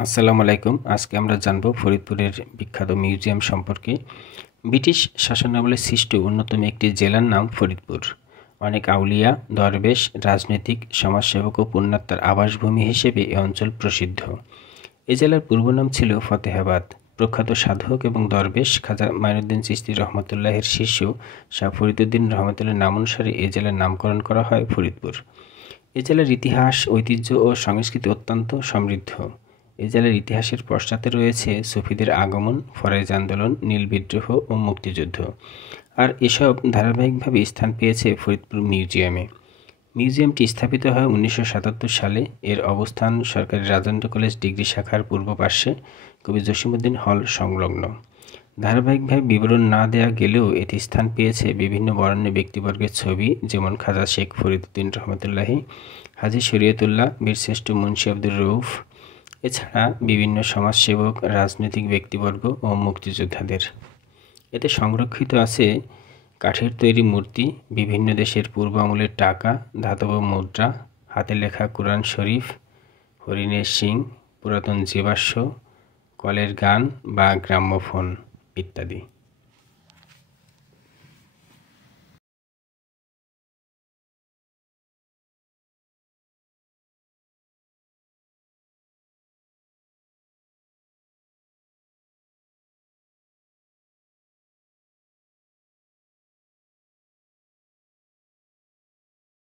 আসসালামু আলাইকুম। আজকে আমরা জানব ফরিদপুরের বিখ্যাত মিউজিয়াম সম্পর্কে। ব্রিটিশ শাসনামলে সৃষ্ট অন্যতম একটি জেলার নাম ফরিদপুর। অনেক আউলিয়া, দরবেশ, রাজনৈতিক, সমাজসেবক ও পুণ্যাত্মার আবাসভূমি হিসেবে এ অঞ্চল প্রসিদ্ধ। এ জেলার পূর্ব নাম ছিল ফতেহাবাদ। প্রখ্যাত সাধক এবং দরবেশ খাজা মাইনুদ্দিন চিশতি রহমতুল্লাহের শিষ্য শাহ ফরিদুদ্দীন রহমতুল্লাহর নাম অনুসারে এ জেলার নামকরণ করা হয় ফরিদপুর। এ জেলার ইতিহাস, ঐতিহ্য ও সংস্কৃতি অত্যন্ত সমৃদ্ধ। এ জেলার ইতিহাসের পশ্চাতে রয়েছে সুফিদের আগমন, ফরাইজ আন্দোলন, নীল বিদ্রোহ ও মুক্তিযুদ্ধ। আর এসব ধারাবাহিকভাবে স্থান পেয়েছে ফরিদপুর মিউজিয়ামে। মিউজিয়ামটি স্থাপিত হয় 1977 সালে। এর অবস্থান সরকারি রাজেন্দ্র কলেজ ডিগ্রি শাখার পূর্ব পার্শ্বে কবি জসিমউদ্দিন হল সংলগ্ন। ধারাবাহিকভাবে বিবরণ না দেয়া গেলেও এতে স্থান পেয়েছে বিভিন্ন বরেণ্য ব্যক্তিবর্গের ছবি, যেমন খাজা শেখ ফরিদুদ্দীন রহমতুল্লাহি, হাজী শরীয়তুল্লাহ, বীরশ্রেষ্ঠ মুন্সী আব্দুর রউফ, এছাড়া বিভিন্ন সমাজসেবক, রাজনৈতিক ব্যক্তিবর্গ ও মুক্তিযোদ্ধাদের। এতে সংরক্ষিত আছে কাঠের তৈরি মূর্তি, বিভিন্ন দেশের পূর্ব আমলের টাকা, ধাতব মুদ্রা, হাতে লেখা কুরআন শরীফ, হরিণের শিং, পুরাতন জীবাশ্ম, কলের গান বা গ্রাম্যফোন ইত্যাদি।